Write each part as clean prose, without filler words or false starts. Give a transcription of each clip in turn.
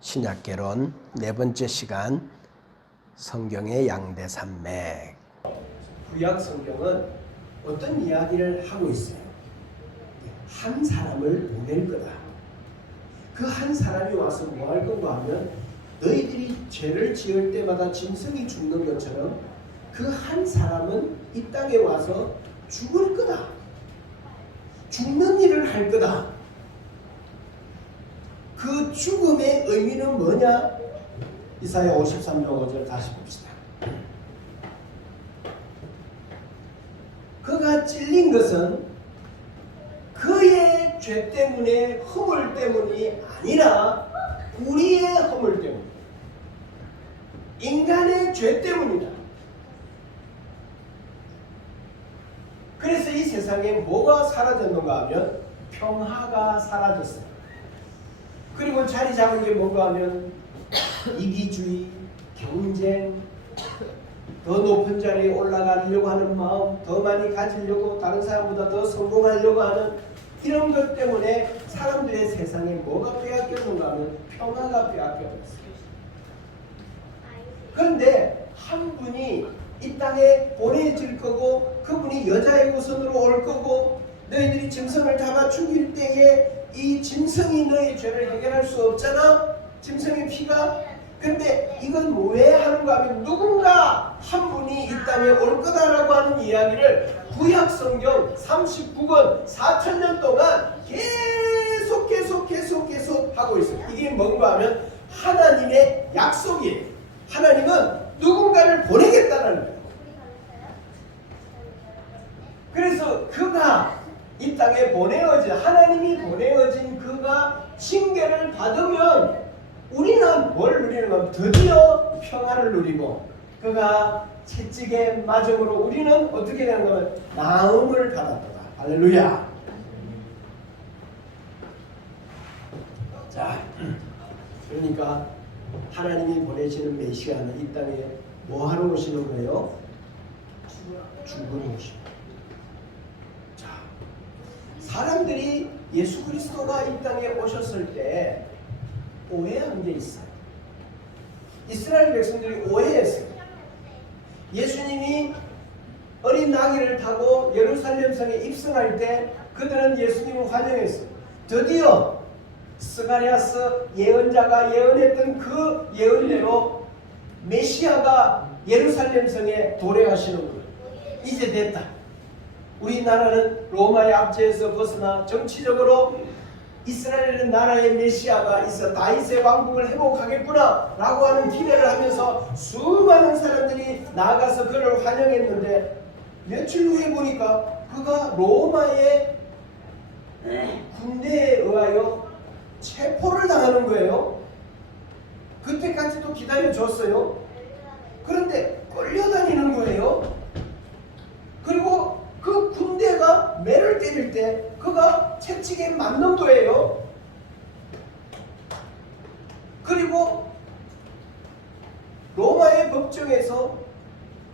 신약개론 네 번째 시간 성경의 양대산맥. 구약 성경은 어떤 이야기를 하고 있어요? 한 사람을 보낼 거다. 그 한 사람이 와서 뭐 할 건가 하면 너희들이 죄를 지을 때마다 짐승이 죽는 것처럼 그 한 사람은 이 땅에 와서 죽을 거다. 죽는 일을 할 거다. 그 죽음의 의미는 뭐냐? 이사야 53장 5절 다시 봅시다. 그가 찔린 것은 그의 죄 때문에 허물 때문이 아니라 우리의 허물 때문, 인간의 죄 때문이다. 그래서 이 세상에 뭐가 사라졌는가 하면 평화가 사라졌어요. 그리고 자리 잡은 게 뭔가 하면 이기주의, 경쟁, 더 높은 자리에 올라가려고 하는 마음, 더 많이 가지려고, 다른 사람보다 더 성공하려고 하는 이런 것 때문에 사람들의 세상에 뭐가 빼앗겼는가 하면 평화가 빼앗겨버렸어요. 그런데 한 분이 이 땅에 보내질 거고 그분이 여자의 우선으로 올 거고 너희들이 짐승을 잡아 죽일 때에 이 짐승이 너의 죄를 해결할 수 없잖아. 짐승의 피가. 근데 이건 왜 하는가 하면 누군가 한 분이 이 땅에 올 거다라고 하는 이야기를 구약 성경 39권 4,000년 동안 계속 하고 있어요. 이게 뭔가 하면 하나님의 약속이에요. 하나님은 누군가를 보내겠다는 거예요. 그래서 그가 이 땅에 보내어진, 하나님이 보내어진 그가 징계를 받으면 우리는 뭘 누리는 건 드디어 평화를 누리고 그가 채찍에 맞음으로 우리는 어떻게 되는 거면 나음을 받았다. 할렐루야. 자, 그러니까 하나님이 보내시는 메시아는 이 땅에 뭐 하러 오시는 거예요? 죽으러 오시는. 사람들이 예수 그리스도가 이 땅에 오셨을 때 오해한 게 있어요. 이스라엘 백성들이 오해했어요. 예수님이 어린 나귀를 타고 예루살렘 성에 입성할 때 그들은 예수님을 환영했어요. 드디어 스가랴스 예언자가 예언했던 그 예언대로 메시아가 예루살렘 성에 도래하시는 거예요. 이제 됐다. 우리나라는 로마의 압제에서 벗어나 정치적으로 이스라엘은 나라의 메시아가 있어 다윗의 왕국을 회복하겠구나 라고 하는 기대를 하면서 수많은 사람들이 나가서 그를 환영했는데 며칠 후에 보니까 그가 로마의 군대에 의하여 체포를 당하는 거예요. 그때까지도 기다려줬어요. 그런데 끌려다니는 거예요. 그리고 그 군대가 매를 때릴 때 그가 채찍에 맞는 거예요. 그리고 로마의 법정에서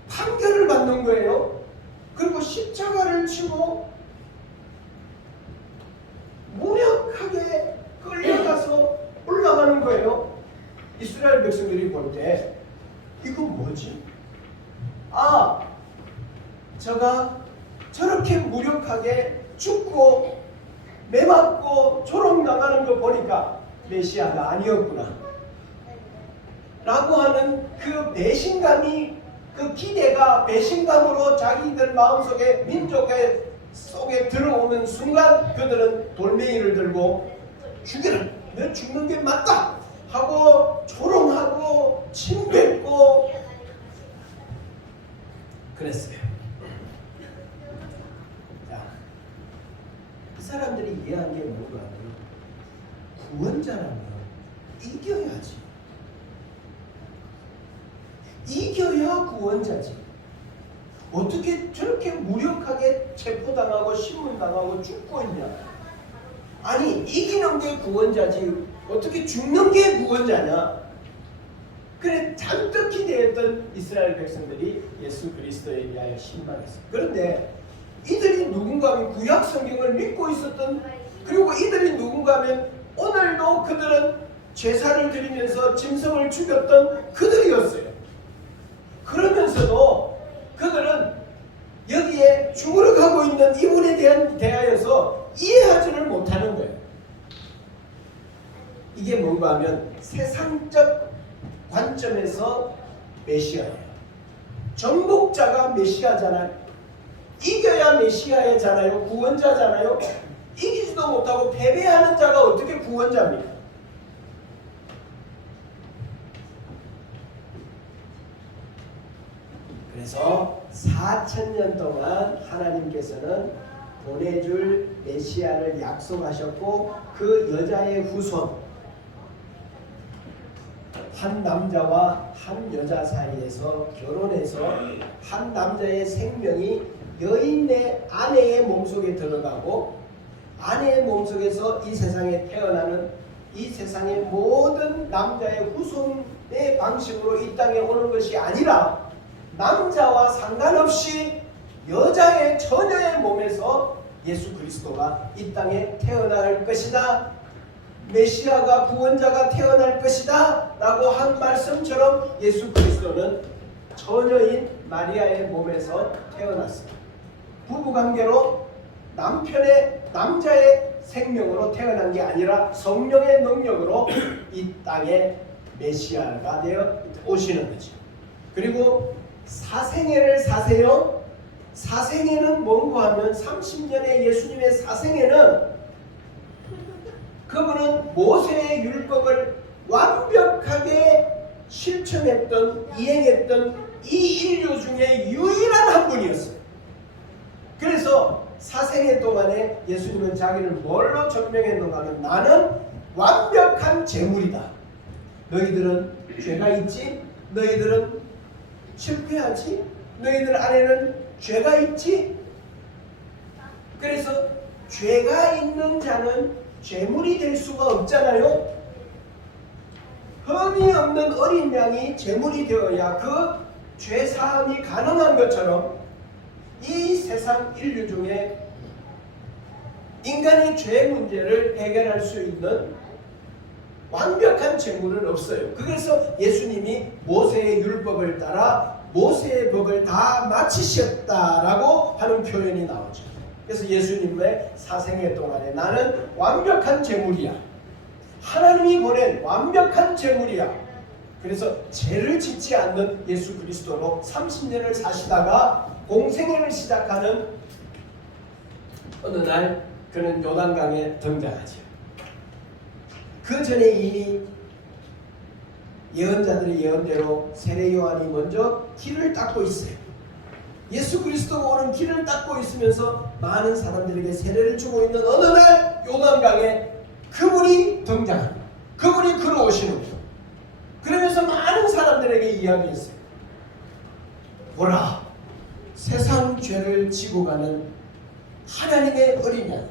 판결을 받는 거예요. 그리고 십자가를 치고 무력하게 끌려가서 올라가는 거예요. 이스라엘 백성들이 볼 때 이건 뭐지? 아, 저가 저렇게 무력하게 죽고 매맞고 조롱당하는 거 보니까 메시아가 아니었구나 라고 하는 그 배신감이, 그 기대가 배신감으로 자기들 마음속에 민족의 속에 들어오는 순간 그들은 돌멩이를 들고 죽여라, 너 죽는 게 맞다 하고 조롱하고 침뱉고 그랬어요. 사람들이 이해한 게 뭔가 하면 구원자라면 이겨야지. 이겨야 구원자지. 어떻게 저렇게 무력하게 체포당하고 신문당하고 죽고 있냐. 아니 이기는 게 구원자지 어떻게 죽는 게 구원자냐. 그래 잔뜩 기대했던 이스라엘 백성들이 예수 그리스도에 대하여 실망했어. 그런데 이들이 누군가 하면 구약 성경을 믿고 있었던, 그리고 이들이 누군가 하면 오늘도 그들은 제사를 드리면서 짐승을 죽였던 그들이었어요. 그러면서도 그들은 여기에 죽으러 가고 있는 이분에 대하여서 이해하지를 못하는 거예요. 이게 뭔가 하면 세상적 관점에서 메시아예요. 정복자가 메시아잖아요. 이겨야 메시아잖아요. 구원자잖아요. 이기지도 못하고 패배하는 자가 어떻게 구원자입니까? 그래서 4000년 동안 하나님께서는 보내줄 메시아를 약속하셨고 그 여자의 후손 한 남자와 한 여자 사이에서 결혼해서 한 남자의 생명이 여인의 아내의 몸속에 들어가고 아내의 몸속에서 이 세상에 태어나는 이 세상의 모든 남자의 후손의 방식으로 이 땅에 오는 것이 아니라 남자와 상관없이 여자의 처녀의 몸에서 예수 그리스도가 이 땅에 태어날 것이다. 메시아가 구원자가 태어날 것이다 라고 한 말씀처럼 예수 그리스도는 처녀인 마리아의 몸에서 태어났습니다. 부부관계로 남자의 생명으로 태어난 게 아니라 성령의 능력으로 이 땅에 메시아가 되어 오시는 거죠. 그리고 사생애를 사세요. 사생애는 뭔고 하면 30년의 예수님의 사생애는 그분은 모세의 율법을 완벽하게 실천했던 이행했던 이 인류 중에 유일한 한 분이었어요. 그래서 사생애 동안에 예수님은 자기를 뭘로 증명했는가 하면 나는 완벽한 제물이다. 너희들은 죄가 있지? 너희들은 실패하지? 너희들 안에는 죄가 있지? 그래서 죄가 있는 자는 제물이 될 수가 없잖아요. 흠이 없는 어린 양이 제물이 되어야 그 죄 사함이 가능한 것처럼 이 세상 인류 중에 인간의 죄 문제를 해결할 수 있는 완벽한 제물은 없어요. 그래서 예수님이 모세의 율법을 따라 모세의 법을 다 마치셨다라고 하는 표현이 나오죠. 그래서 예수님의 사생애 동안에 나는 완벽한 제물이야. 하나님이 보낸 완벽한 제물이야. 그래서 죄를 짓지 않는 예수 그리스도로 30년을 사시다가 공생애를 시작하는 어느 날 그는 요단강에 등장하죠. 그 전에 이미 예언자들의 예언대로 세례 요한이 먼저 길을 닦고 있어요. 예수 그리스도가 오는 길을 닦고 있으면서 많은 사람들에게 세례를 주고 있는 어느 날 요단강에 그분이 등장합니다. 그분이 걸어오시는 거예요. 그러면서 많은 사람들에게 이야기했어요. 보라, 세상 죄를 지고 가는 하나님의 어린 양.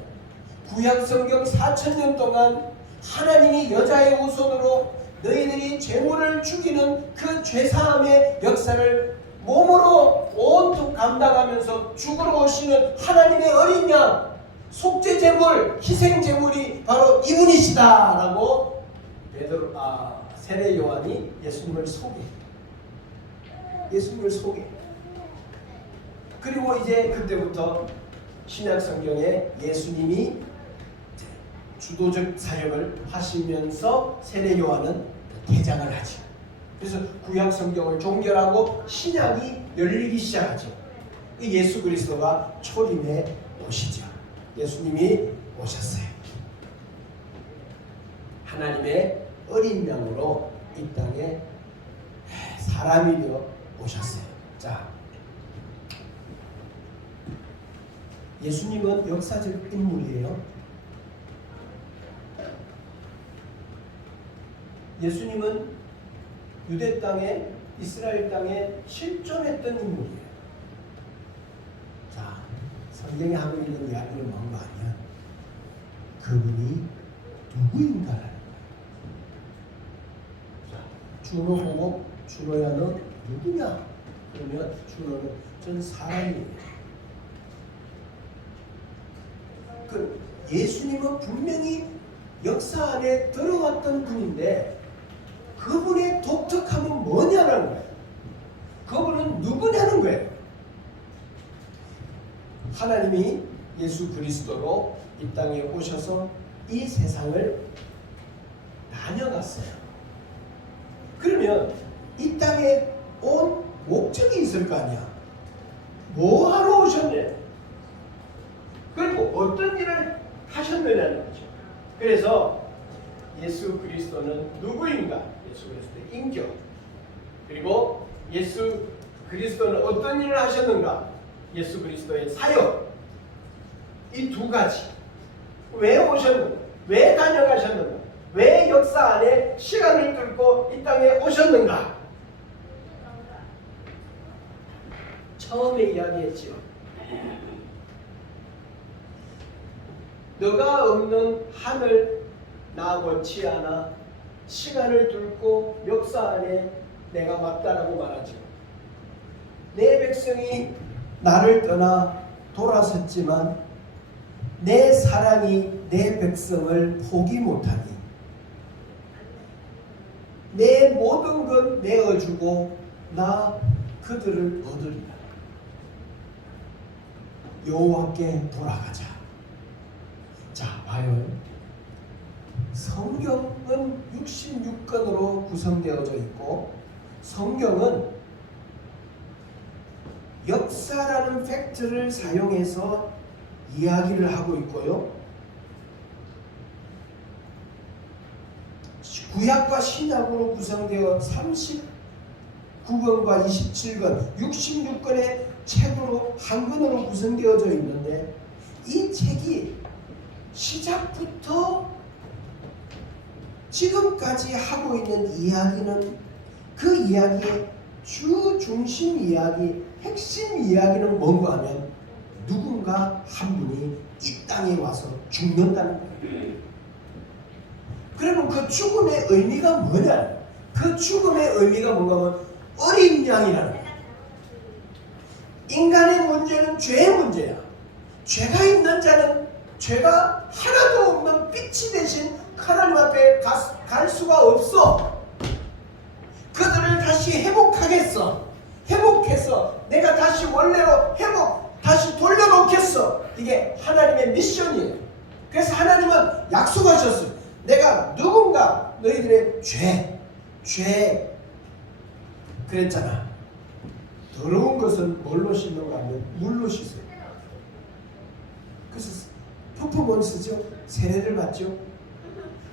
구약 성경 4000년 동안 하나님이 여자의 후손으로 너희들이 제물을 죽이는 그 죄사함의 역사를 몸으로 온통 감당하면서 죽으러 오시는 하나님의 어린 양, 속죄 제물, 희생 제물이 바로 이분이시다라고 세례 요한이 예수님을 소개해요. 예수님을 소개해요. 그리고 이제 그때부터 신약 성경에 예수님이 주도적 사역을 하시면서 세례 요한은 개장을 하죠. 그래서 구약 성경을 종결하고 신약이 열리기 시작하죠. 예수 그리스도가 초림해 오시죠. 예수님이 오셨어요. 하나님의 어린 양으로 이 땅에 사람이 되어 오셨어요. 자, 예수님은 역사적 인물이에요. 예수님은 유대 땅에 이스라엘 땅에 실존했던 인물이에요. 자, 성경이 하고 있는 이야기는 뭔가 하면 그분이 누구인가라는 거예요. 자, 준호 보고 준호야 너 누구냐? 그러면 준호는 전 사람이에요. 그 예수님은 분명히 역사 안에 들어왔던 분인데 그분의 독특함은 뭐냐는 거예요. 그분은 누구냐는 거예요. 하나님이 예수 그리스도로 이 땅에 오셔서 이 세상을 다녀갔어요. 그러면 이 땅에 온 목적이 있을 거 아니야. 뭐 하러 오셨냐? 그리고 어떤 일을 하셨느냐는 거죠. 그래서 예수 그리스도는 누구인가? 예수 그리스도의 인격. 그리고 예수 그리스도는 어떤 일을 하셨는가? 예수 그리스도의 사역. 이 두 가지. 왜 오셨는가? 왜 다녀가셨는가? 왜 역사 안에 시간을 뚫고 이 땅에 오셨는가? 처음에 이야기했지요. 너가 없는 하늘 나 원치 않아. 시간을 뚫고 역사 안에 내가 왔다라고 말하죠. 내 백성이 나를 떠나 돌아섰지만 내 사랑이 내 백성을 포기 못하니 내 모든 것 내어주고 나 그들을 얻으리라. 여호와께 돌아가자. 자, 봐요. 성경은 66권으로 구성되어져 있고 성경은 역사라는 팩트를 사용해서 이야기를 하고 있고요. 구약과 신약으로 구성되어 39권과 27권, 66권의 책으로 한 권으로 구성되어져 있는데 이 책이 시작부터 지금까지 하고 있는 이야기는 그 이야기의 주 중심 이야기, 핵심 이야기는 뭔가 하면 누군가 한 분이 이 땅에 와서 죽는다는 거예요. 그러면 그 죽음의 의미가 뭐냐? 그 죽음의 의미가 뭔가 하면 어린 양이라는 거예요. 인간의 문제는 죄의 문제야. 죄가 있는 자는 죄가 하나도 없는 빛이 되신 하나님 앞에 갈 수가 없어. 그들을 다시 회복하겠어. 회복해서 내가 다시 원래로 다시 돌려놓겠어. 이게 하나님의 미션이에요. 그래서 하나님은 약속하셨어요. 내가 누군가 너희들의 죄 그랬잖아. 더러운 것은 뭘로 씻는가 하면 물로 씻어요. 그래서 퍼포먼 쓰죠. 세례를 받죠.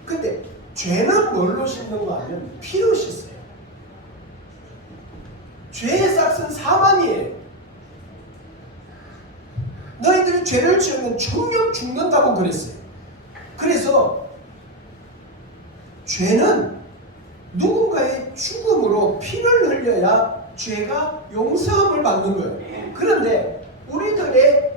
근데 죄는 뭘로 씻는가 하면 피로 씻어요. 죄의 삭은 사망이에요. 너희들이 죄를 지으면 정령 죽는다고 그랬어요. 그래서 죄는 누군가의 죽음으로 피를 흘려야 죄가 용서함을 받는 거예요. 그런데 우리들의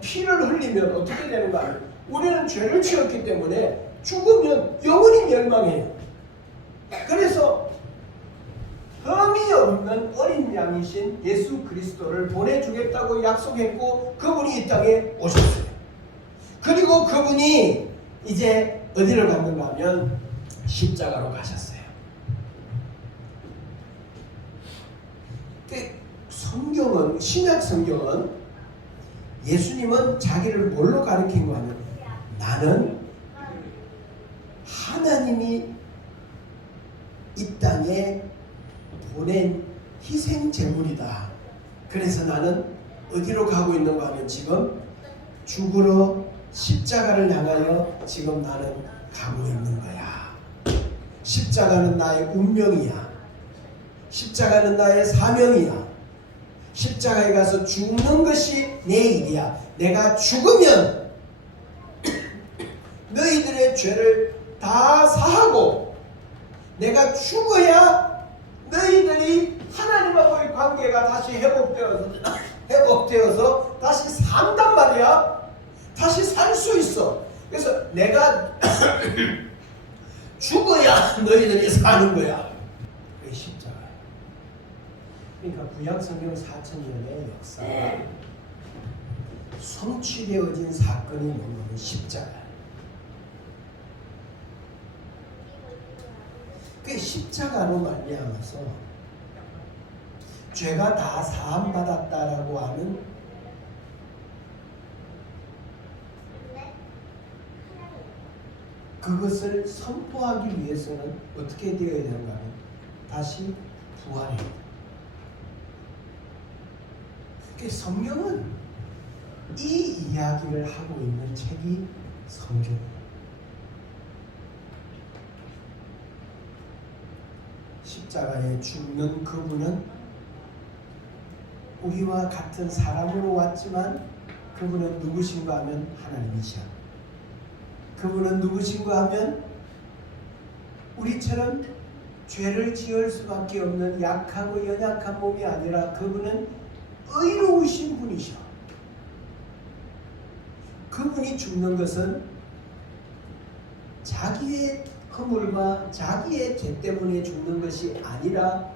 피를 흘리면 어떻게 되는가? 우리는 죄를 지었기 때문에 죽으면 영원히 멸망해요. 그래서 흠이 없는 어린 양이신 예수 그리스도를 보내주겠다고 약속했고 그분이 이 땅에 오셨어요. 그리고 그분이 이제 어디를 갔는가 하면 십자가로 가셨어요. 성경은, 신약 성경은 예수님은 자기를 뭘로 가리킨 거 하면 나는 하나님이 이 땅에 보낸 희생 제물이다. 그래서 나는 어디로 가고 있는가 하면 지금 죽으러 십자가를 향하여 지금 나는 가고 있는 거야. 십자가는 나의 운명이야. 십자가는 나의 사명이야. 십자가에 가서 죽는 것이 내 일이야. 내가 죽으면 너희들의 죄를 다 사하고 내가 죽어야 너희들이 하나님하고의 관계가 다시 회복되어서 다시 산단 말이야. 다시 살 수 있어. 그래서 내가 죽어야 너희들이 사는 거야. 그게 십자가야. 그러니까 구약성경 4,000년의 역사가 성취되어진 사건이 뭐냐면 십자가야. 그 십자가로 말미암아서 죄가 다 사함 받았다라고 하는 그것을 선포하기 위해서는 어떻게 되어야 되는가 하면 다시 부활해야 돼요. 성경은 이 이야기를 하고 있는 책이 성경이에요. 십자가에 죽는 그분은 우리와 같은 사람으로 왔지만 그분은 누구신가 하면 하나님이시야. 그분은 누구신가 하면 우리처럼 죄를 지을 수밖에 없는 약하고 연약한 몸이 아니라 그분은 의로우신 분이셔. 그분이 죽는 것은 자기의 허물과 자기의 죄 때문에 죽는 것이 아니라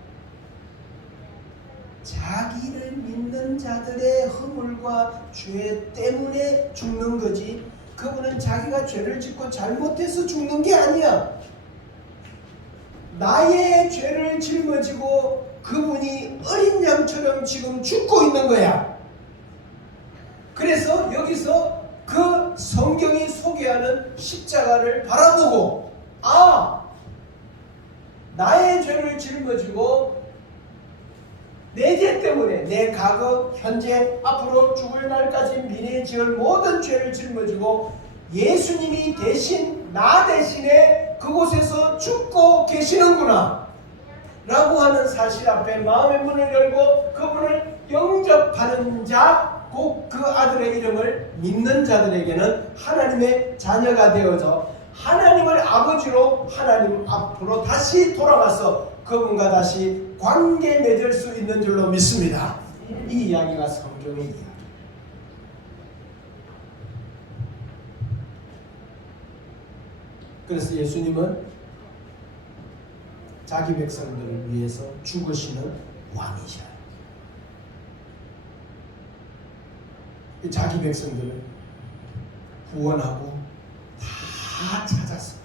자기를 믿는 자들의 허물과 죄 때문에 죽는 거지, 그분은 자기가 죄를 짓고 잘못해서 죽는 게 아니야. 나의 죄를 짊어지고 그분이 어린 양처럼 지금 죽고 있는 거야. 그래서 여기서 그 성경이 소개하는 십자가를 바라보고, 나의 죄를 짊어지고 내 죄 때문에 내 과거, 현재, 앞으로 죽을 날까지 미래에 지을 모든 죄를 짊어지고 예수님이 대신 나 대신에 그곳에서 죽고 계시는구나 라고 하는 사실 앞에 마음의 문을 열고 그분을 영접하는 자, 곧 그 아들의 이름을 믿는 자들에게는 하나님의 자녀가 되어져 하나님을 아버지로 하나님 앞으로 다시 돌아가서 그분과 다시 관계 맺을 수 있는 줄로 믿습니다. 이 이야기가 성경의 이야기. 그래서 예수님은 자기 백성들을 위해서 죽으시는 왕이셔요. 자기 백성들을 구원하고 다 찾았어.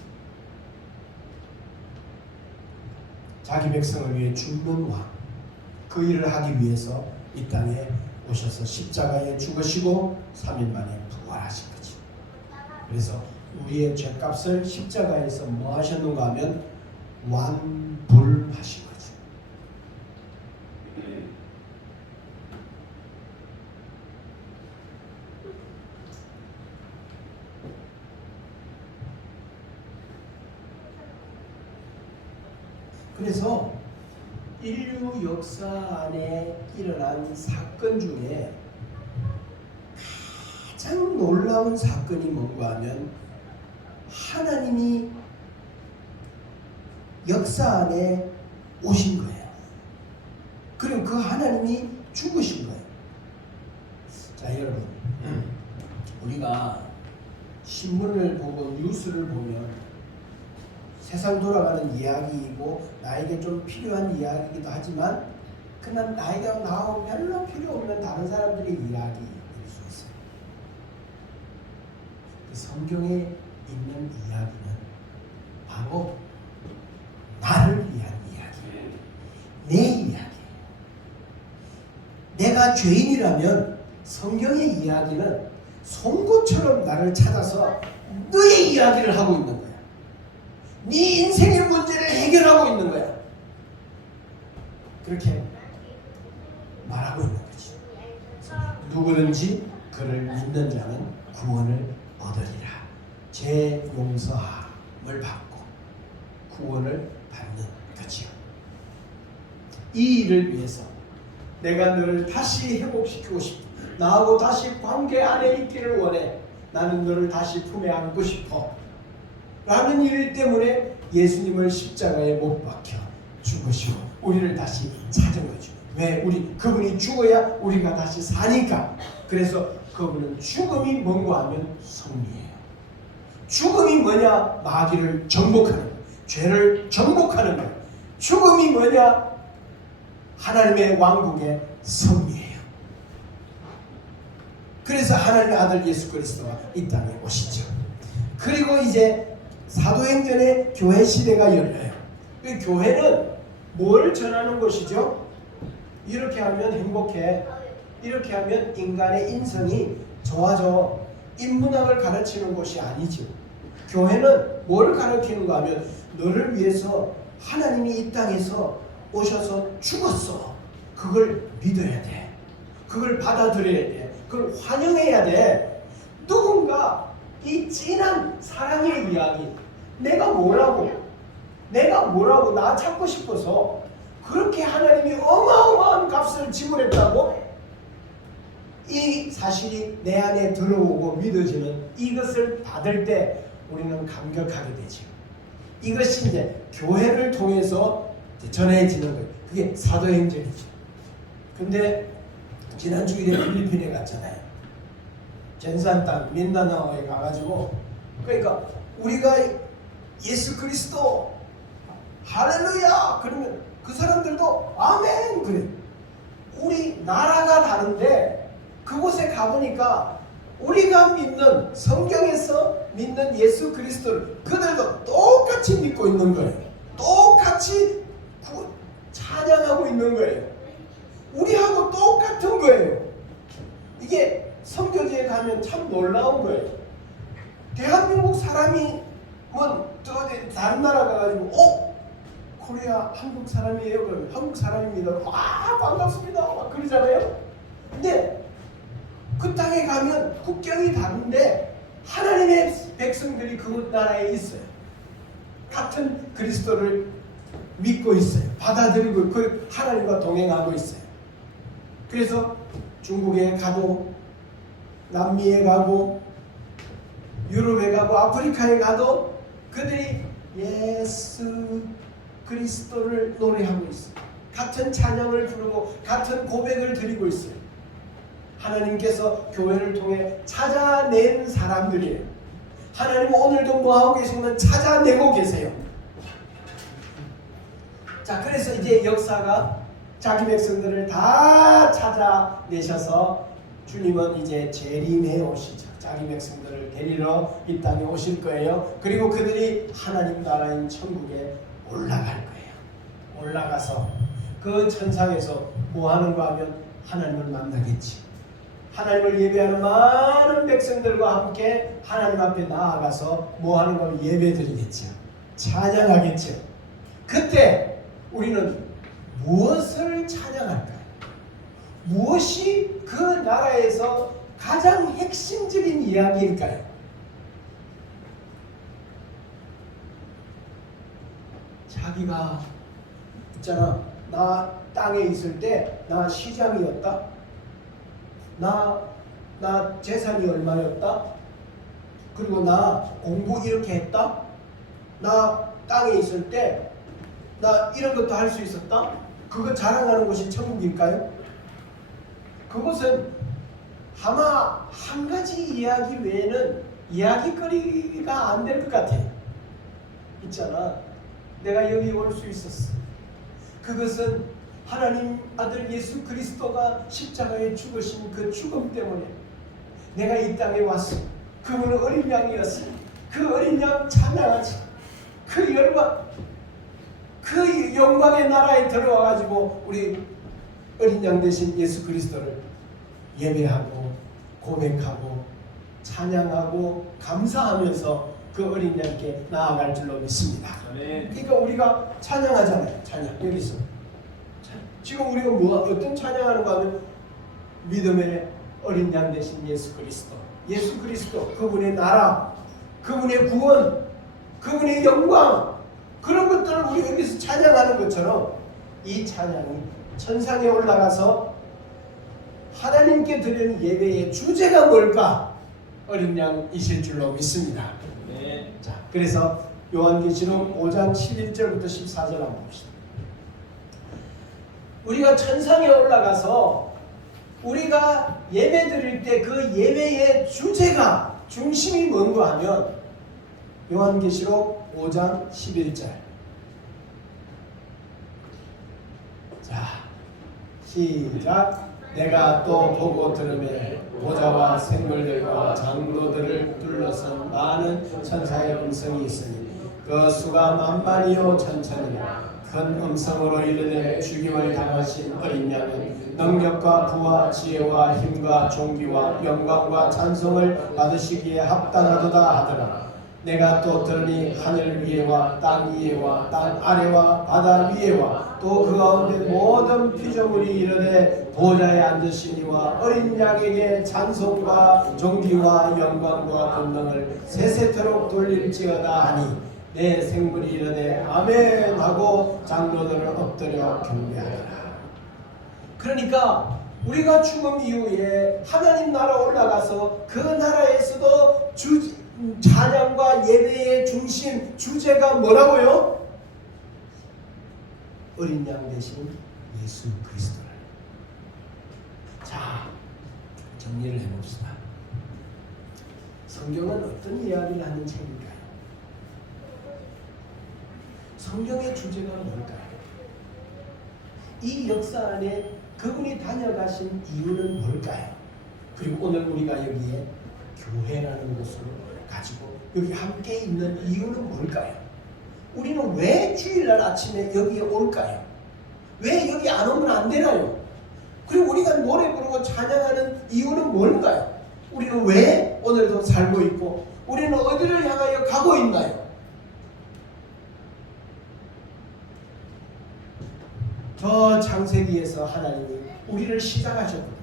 자기 백성을 위해 죽는 왕, 그 일을 하기 위해서 이 땅에 오셔서 십자가에 죽으시고 3일 만에 부활하신 거죠. 그래서 우리의 죄값을 십자가에서 뭐 하셨는가 하면 완불하신 거죠. 그래서 인류 역사 안에 일어난 사건 중에 가장 놀라운 사건이 뭔가 하면 하나님이 역사 안에 오신 거예요. 그리고 그 하나님이 죽으신 거예요. 자, 여러분, 우리가 신문을 보고 뉴스를 보면 세상 돌아가는 이야기이고 나에게 좀 필요한 이야기이기도 하지만 그냥 나에게 나하고 별로 필요 없는 다른 사람들의 이야기일 수 있어요. 그 성경에 있는 이야기는 바로 나를 위한 이야기, 내 이야기. 내가 죄인이라면 성경의 이야기는 송곳처럼 나를 찾아서 너의 이야기를 하고 있는 거야. 네 인생의 문제를 해결하고 있는 거야. 그렇게 말하고 있는 거지. 누구든지 그를 믿는 자는 구원을 얻으리라. 죄 용서함을 받고 구원을 받는 거지요. 이 일을 위해서 내가 너를 다시 회복시키고 싶어. 나하고 다시 관계 안에 있기를 원해. 나는 너를 다시 품에 안고 싶어. 라는 일 때문에 예수님을 십자가에 못 박혀 죽으시고 우리를 다시 찾은 거죠. 왜? 그분이 죽어야 우리가 다시 사니까. 그래서 그분은 죽음이 뭔가 하면 승리예요. 죽음이 뭐냐? 마귀를 정복하는 거예요. 죄를 정복하는 거예요. 죽음이 뭐냐? 하나님의 왕국의 승리예요. 그래서 하나님의 아들 예수 그리스도가 이 땅에 오시죠. 그리고 이제 사도행전의 교회 시대가 열려요. 이 교회는 뭘 전하는 것이죠? 이렇게 하면 행복해. 이렇게 하면 인간의 인성이 좋아져. 인문학을 가르치는 것이 아니죠. 교회는 뭘 가르치는가 하면 너를 위해서 하나님이 이 땅에서 오셔서 죽었어. 그걸 믿어야 돼. 그걸 받아들여야 돼. 그걸 환영해야 돼. 누군가 이 진한 사랑의 이야기, 내가 뭐라고 나 찾고 싶어서 그렇게 하나님이 어마어마한 값을 지불했다고? 이 사실이 내 안에 들어오고 믿어지는 이것을 받을 때 우리는 감격하게 되죠. 이것이 이제 교회를 통해서 전해지는 거예요. 그게 사도행전이죠. 근데 지난 주일에 필리핀에 갔잖아요. 젠산 땅 민다나오에 가가지고, 그러니까 우리가 예수 그리스도 할렐루야 그러면 그 사람들도 아멘 그래. 우리 나라가 다른데 그곳에 가보니까 우리가 믿는 성경에서 믿는 예수 그리스도를 그들도 똑같이 믿고 있는 거예요. 똑같이 찬양하고 있는 거예요. 우리하고 똑같은 거예요. 이게 선교지에 가면 참 놀라운 거예요. 대한민국 사람이 다른 나라 가가지고 코리아 한국 사람이에요. 그러면 한국 사람입니다. 반갑습니다. 막 그러잖아요. 근데 그 땅에 가면 국경이 다른데 하나님의 백성들이 그 나라에 있어요. 같은 그리스도를 믿고 있어요. 받아들이고 그 하나님과 동행하고 있어요. 그래서 중국에 가도 남미에 가고 유럽에 가고 아프리카에 가도 그들이 예수 그리스도를 노래하고 있어요. 같은 찬양을 부르고 같은 고백을 드리고 있어요. 하나님께서 교회를 통해 찾아낸 사람들이에요. 하나님은 오늘도 뭐하고 계시면 찾아내고 계세요. 자, 그래서 이제 역사가 자기 백성들을 다 찾아내셔서 주님은 이제 재림해 오시죠. 자기 백성들을 데리러 이 땅에 오실 거예요. 그리고 그들이 하나님 나라인 천국에 올라갈 거예요. 올라가서 그 천상에서 뭐 하는가 하면 하나님을 만나겠지. 하나님을 예배하는 많은 백성들과 함께 하나님 앞에 나아가서 뭐 하는가 하면 예배 드리겠죠. 찬양하겠죠. 그때 우리는 무엇을 찬양할까요? 무엇이 그 나라에서 가장 핵심적인 이야기일까요? 자기가 있잖아, 나 땅에 있을 때 나 시장이었다. 나 재산이 얼마였다. 그리고 나 공부 이렇게 했다. 나 땅에 있을 때 나 이런 것도 할 수 있었다. 그거 자랑하는 것이 천국일까요? 그것은 아마 한 가지 이야기 외에는 이야기거리가 안 될 것 같아요. 있잖아, 내가 여기 올 수 있었어. 그것은 하나님 아들 예수 그리스도가 십자가에 죽으신 그 죽음 때문에 내가 이 땅에 왔어. 그분은 어린 양이었어. 그 어린 양 찬양하지. 그 열방, 그 영광의 나라에 들어와가지고 우리 어린 양 대신 예수 그리스도를 예배하고 고백하고 찬양하고 감사하면서 그 어린 양께 나아갈 줄로 믿습니다. 그러니까 우리가 찬양하잖아요. 찬양 여기서 지금 우리가 어떤 찬양하는가 하면 믿음의 어린 양 대신 예수 그리스도, 예수 그리스도 그분의 나라, 그분의 구원, 그분의 영광, 그런 것들을 우리 여기서 찬양하는 것처럼 이 찬양이 천상에 올라가서 하나님께 드리는 예배의 주제가 뭘까? 어린 양이실 줄로 믿습니다. 네. 자, 그래서 요한계시록 5장 11절부터 14절 한번 봅시다. 우리가 천상에 올라가서 우리가 예배 드릴 때 그 예배의 주제가, 중심이 뭔가 하면 요한계시록 5장 11절. 자, 시작. 내가 또 보고 들으매 보좌와 생물들과 장로들을 둘러싼 많은 천사의 음성이 있으니 그 그 수가 만만이요 천천이라. 큰 음성으로 이르되 죽임을 당하신 어린 양은 능력과 부와 지혜와 힘과 존귀와 영광과 찬송을 받으시기에 합당하도다 하더라. 내가 또 들으니 하늘 위에와 땅 위에와 땅 아래와 바다 위에와 또 그 가운데 모든 피조물이 이르되 보좌에 앉으시니와 어린 양에게 찬송과 존귀와 영광과 권능을 세세토록 돌릴지어다 하니 내 생물이 이르되 아멘 하고 장로들을 엎드려 경배하더라. 그러니까 우리가 죽음 이후에 하나님 나라 올라가서 그 나라에서도 찬양과 예배의 중심 주제가 뭐라고요? 어린 양 대신 예수 그리스도를. 자, 정리를 해봅시다. 성경은 어떤 이야기를 하는 책인가요? 성경의 주제가 뭘까요? 이 역사 안에 그분이 다녀가신 이유는 뭘까요? 그리고 오늘 우리가 여기에 교회라는 곳을 가지고 여기 함께 있는 이유는 뭘까요? 우리는 왜 주일날 아침에 여기에 올까요? 왜 여기 안 오면 안 되나요? 그리고 우리가 노래 부르고 찬양하는 이유는 뭘까요? 우리는 왜 오늘도 살고 있고 우리는 어디를 향하여 가고 있나요? 저 창세기에서 하나님이 우리를 시작하셨거든요.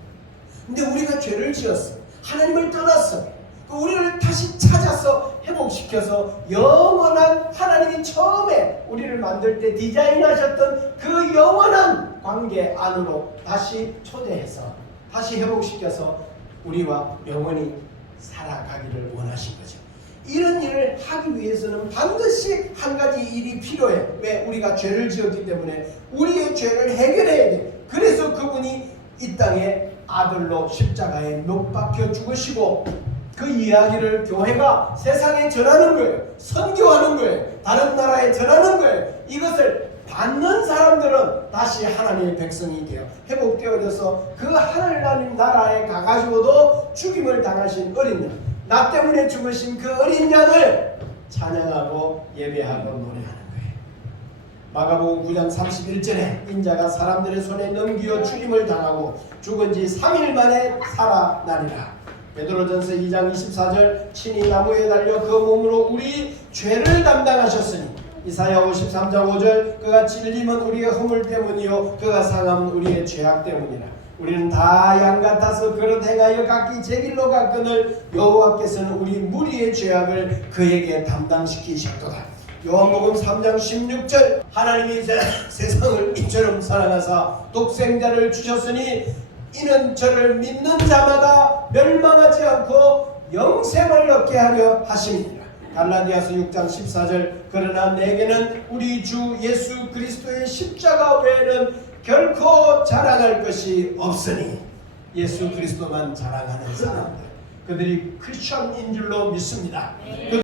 근데 우리가 죄를 지었어. 하나님을 떠났어. 우리를 다시 찾아서 회복시켜서 영원한 하나님이 처음에 우리를 만들 때 디자인하셨던 그 영원한 관계 안으로 다시 초대해서 다시 회복시켜서 우리와 영원히 살아가기를 원하신 거죠. 이런 일을 하기 위해서는 반드시 한 가지 일이 필요해. 왜? 우리가 죄를 지었기 때문에 우리의 죄를 해결해야 돼. 그래서 그분이 이 땅에 아들로 십자가에 못 박혀 죽으시고 그 이야기를 교회가 세상에 전하는 거예요. 선교하는 거예요. 다른 나라에 전하는 거예요. 이것을 받는 사람들은 다시 하나님의 백성이 되어 회복되어져서 그 하나님 나라에 가가지고도 죽임을 당하신 어린 양, 나 때문에 죽으신 그 어린 양을 찬양하고 예배하고 노래하는 거예요. 마가복음 9장 31절에 인자가 사람들의 손에 넘겨 죽임을 당하고 죽은 지 3일 만에 살아나리라. 베드로전서 2장 24절 친히 나무에 달려 그 몸으로 우리 죄를 담당하셨으니 이사야 53장 5절 그가 찔림은 우리의 허물 때문이요 그가 상함은 우리의 죄악 때문이라. 우리는 다 양 같아서 그릇 행하여 각기 제 길로 갔거늘 여호와께서는 우리 무리의 죄악을 그에게 담당시키셨도다. 요한복음 3장 16절 하나님이 세상을 이처럼 사랑하사 독생자를 주셨으니 이는 저를 믿는 자마다 멸망하지 않고 영생을 얻게 하려 하심이니라. 갈라디아서 6장 14절 그러나 내게는 우리 주 예수 그리스도의 십자가 외에는 결코 자랑할 것이 없으니 예수 그리스도만 자랑하는 사람들 그들이 크리스천인 줄로 믿습니다.